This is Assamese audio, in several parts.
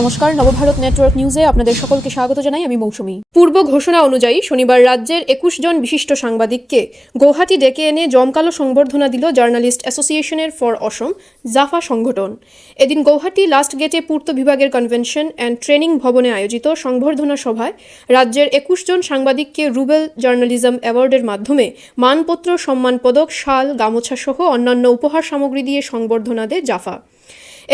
নমস্কার, নবভারত নেটওয়ার্ক নিউজে আপনাদের সকলকে স্বাগত জানাই। আমি মৌসুমী। পূর্ব ঘোষণা অনুযায়ী শনিবার রাজ্যের 21 জন বিশিষ্ট সাংবাদিককে গৌহাটি ডেকে এনে জমকালো সংবর্ধনা দিল জার্নালিস্ট অ্যাসোসিয়েশনের ফর অসম জাফা সংগঠন। এদিন গৌহাটি লাস্ট গেটে পূর্ত বিভাগের কনভেনশন অ্যান্ড ট্রেনিং ভবনে আয়োজিত সংবর্ধনা সভায় রাজ্যের 21 জন সাংবাদিককে রুবেল জার্নালিজম অ্যাওয়ার্ডের মাধ্যমে মানপত্র, সম্মানপদক, শাল, গামোছা সহ অন্যান্য উপহার সামগ্রী দিয়ে সংবর্ধনা দেয় জাফা।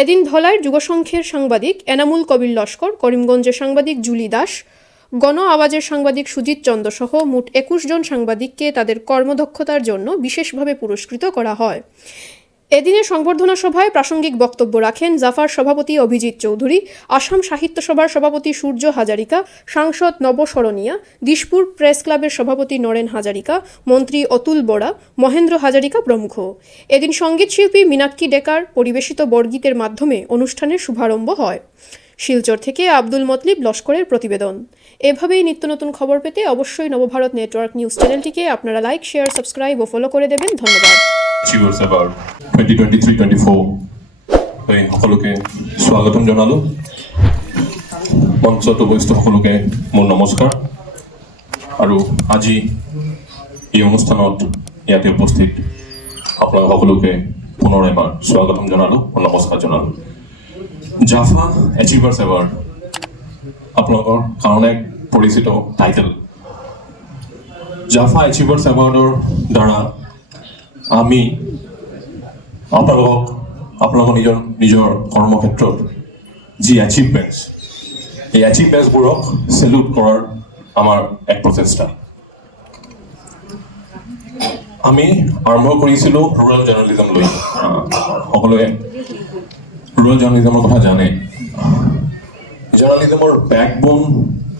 এদিন ধলাইয়ের যুগসংঘের সাংবাদিক এনামুল কবির লস্কর, করিমগঞ্জের সাংবাদিক জুলি দাস, গণ আওয়াজের সাংবাদিক সুজিত চন্দ্র সহ মোট 21 জন সাংবাদিককে তাদের কর্মদক্ষতার জন্য বিশেষভাবে পুরস্কৃত করা হয়। এদিনের সংবর্ধনা সভায় প্রাসঙ্গিক বক্তব্য রাখেন জাফার সভাপতি অভিজিৎ চৌধুরী, আসাম সাহিত্য সভার সভাপতি সূর্য হাজারিকা, সাংসদ নবশরণিয়া, দিশপুর প্রেস ক্লাবের সভাপতি নরেন হাজারিকা, মন্ত্রী অতুল বরা, মহেন্দ্র হাজারিকা প্রমুখ। এদিন সঙ্গীতশিল্পী মীনাক্ষী ডেকার পরিবেশিত বরগীতের মাধ্যমে অনুষ্ঠানের শুভারম্ভ হয়। শিলচর থেকে আব্দুল মতলিব লস্করের প্রতিবেদন। এভাবেই নিত্য নতুন খবর পেতে অবশ্যই নবভারত নেটওয়ার্ক নিউজ চ্যানেলটিকে আপনারা লাইক, শেয়ার, সাবস্ক্রাইব ও ফলো করে দেবেন। ধন্যবাদ। Achievers Award 2023-24 সকলোকে স্বাগতম জনালো। মঞ্চত উপস্থিত সকলোকে মোৰ নমস্কাৰ। আৰু আজি এই অনুষ্ঠানত ইয়াতে উপস্থিত আপোনালোক সকলোকে পুনৰ এবাৰ স্বাগতম জনালো আৰু নমস্কাৰ জনালো। জাফা এচিভাৰ্ছ এৱাৰ্ড আপোনালোকৰ কাৰণে পৰিচিত টাইটেল। জাফা এচিভাৰ্ছ এৱাৰ্ডৰ দ্বাৰা আমি আপোনালোকৰ নিজৰ কৰ্মক্ষেত্ৰত যি এচিভমেণ্টছ, এই এচিভমেণ্টছবোৰক চেলুট কৰাৰ আমাৰ এক প্ৰচেষ্টা। আমি আৰম্ভ কৰিছিলোঁ ৰুৰেল জাৰ্নেলিজম লৈ। সকলোৱে ৰুৰেল জাৰ্নেলিজমৰ কথা জানে। জাৰ্নেলিজমৰ বেকবোন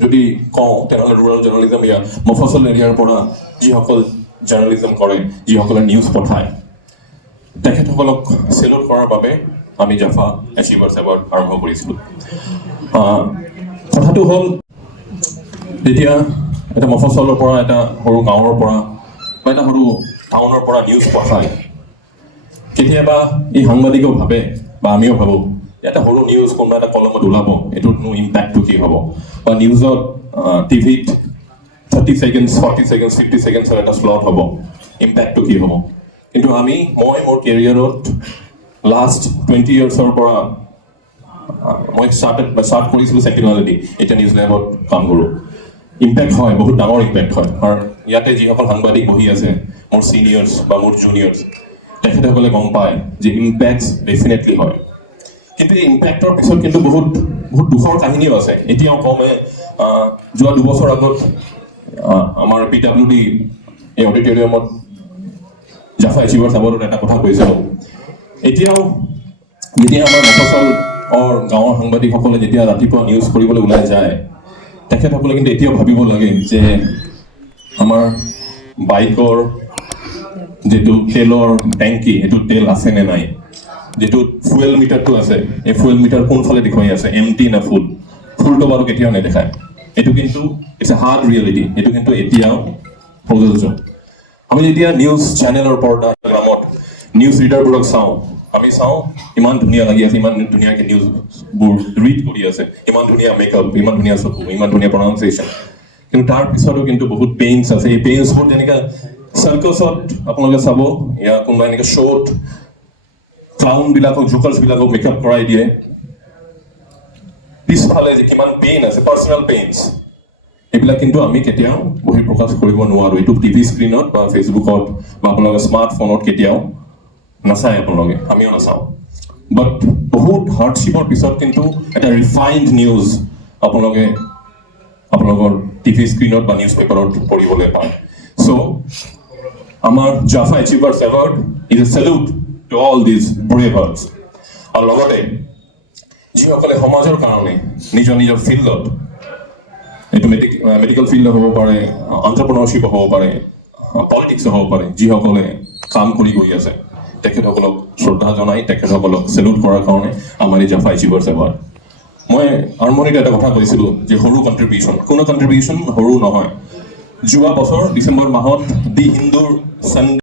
যদি কওঁ তেনেহ'লে ৰুৰেল জাৰ্নেলিজম ইয়াৰ মফচল এৰিয়াৰ পৰা যিসকল জাৰ্নেলিজম কৰে, যিসকলে নিউজ পঠায়, তেখেতসকলক চেলুট কৰাৰ বাবে আমি জাফা এচিভাৰ্ছ এৱাৰ্ড আৰম্ভ কৰিছিলোঁ। কথাটো হ'ল, যেতিয়া এটা মফচলৰ পৰা, এটা সৰু গাঁৱৰ পৰা বা এটা সৰু টাউনৰ পৰা নিউজ পঠায়, কেতিয়াবা এই সাংবাদিকেও ভাবে বা আমিও ভাবোঁ এটা সৰু নিউজ কোনোবা এটা কলমত ওলাব, এইটোতনো ইম্পেক্টটো কি হ'ব, বা নিউজত টিভিত 30 ছেকেণ্ডছ, 40 ছেকেণ্ডছ, 50 ছেকেণ্ডছৰ এটা শ্লট হ'ব, ইম্পেক্টটো কি হ'ব। কিন্তু মই মোৰ কেৰিয়াৰত লাষ্ট 20 ইয়াৰ্ছৰ পৰা মই ষ্টাৰ্ট কৰিছিলোঁ ছেকুলাৰিটি, এতিয়া নিউজ লেবত কাম কৰোঁ। ইম্পেক্ট হয়, বহুত ডাঙৰ ইম্পেক্ট হয়। আৰু ইয়াতে যিসকল সাংবাদিক বহি আছে, মোৰ ছিনিয়ৰ্ছ বা মোৰ জুনিয়ৰ্ছ, তেখেতসকলে গম পায় যে ইম্পেক্টছ ডেফিনেটলি হয়। কিন্তু এই ইম্পেক্টৰ পিছত কিন্তু বহুত দুখৰ কাহিনীও আছে। এতিয়াও কমে যোৱা 2 বছৰ আগত আমাৰ PWD এই অডিটৰিয়ামত জাফা এচিভাৰ্ছ এৱাৰ্ডত এটা কথা কৈছিলোঁ। এতিয়াও যেতিয়া আমাৰ মফচল গাঁৱৰ সাংবাদিকসকলে যেতিয়া ৰাতিপুৱা নিউজ কৰিবলৈ ওলাই যায়, তেখেতসকলে কিন্তু এতিয়াও ভাবিব লাগে যে আমাৰ বাইকৰ যিটো তেলৰ টেংকি, সেইটো তেল আছে নে নাই, যিটো ফুৱেল মিটাৰটো আছে, এই ফুৱেল মিটাৰ কোনফালে দেখুৱাই আছে, এমটি না ফুল। ফুলটো বাৰু কেতিয়াও নেদেখায়। এইটো কিন্তু ইটছ এ হাৰ্ড ৰিয়েলিটি। এইটো কিন্তু এতিয়াও প্ৰযোজ্য। আমি যেতিয়া নিউজ চেনেলৰ পৰ্দাত নিউজ ৰিডাৰবোৰক আমি চাওঁ ইমান ধুনীয়া লাগি আছে, ইমান ধুনীয়াকৈ নিউজবোৰ ৰিড কৰি আছে, ইমান ধুনীয়া মেকআপ, ইমান ধুনীয়া চকু, ইমান ধুনীয়া প্ৰনাউন্সিয়েশ্যন। কিন্তু তাৰ পিছতো কিন্তু বহুত পেইনছ আছে। এই পেইনছবোৰ যেনেকৈ চাৰ্কাছত আপোনালোকে চাব, ইয়াৰ কোনোবা এনেকৈ শ্ব'ত ক্লাউনবিলাকক, জোকাৰ্ছবিলাকক মেকআপ কৰাই দিয়ে, পিছফালে যে কিমান পেইন আছে, পাৰ্চনেল পেইনছ, এইবিলাক কিন্তু আমি কেতিয়াও বহিঃপ্ৰকাশ কৰিব নোৱাৰোঁ। এইটো টিভি স্ক্ৰীণত বা ফেচবুকত বা আপোনালোকে স্মাৰ্টফোনত কেতিয়াও নাচায়, আপোনালোকে, আমিও নাচাওঁ। বাট বহুত হাৰ্ডশ্বিপৰ পিছত কিন্তু এটা ৰিফাইণ্ড নিউজ আপোনালোকৰ টিভি স্ক্ৰীণত বা নিউজ পেপাৰত পঢ়িবলৈ পায়। চ' আমাৰ Jafa achievers award is a salute to all these brave hearts. আৰু লগতে যিসকলে সমাজৰ কাৰণে নিজৰ ফিল্ডত, এইটো মেডিকেল ফিল্ড হ'ব পাৰে, এণ্টাৰপ্ৰেনাৰশ্বিপ হ'ব পাৰে, পলিটিক্স হ'ব পাৰে, যিসকলে কাম কৰি গৈ আছে, তেখেতসকলক শ্ৰদ্ধা জনাই, তেখেতসকলক চেলুট কৰাৰ কাৰণে আমাৰ এই জাফা এচিভাৰ্ছ এৱাৰ্ড। মই আৰম্ভণিতে এটা কথা কৈছিলোঁ যে সৰু কণ্ট্ৰিবিউশ্যন, কোনো কণ্ট্ৰিবিউশ্যন সৰু নহয়। যোৱা বছৰ ডিচেম্বৰ মাহত দি হিন্দুৰ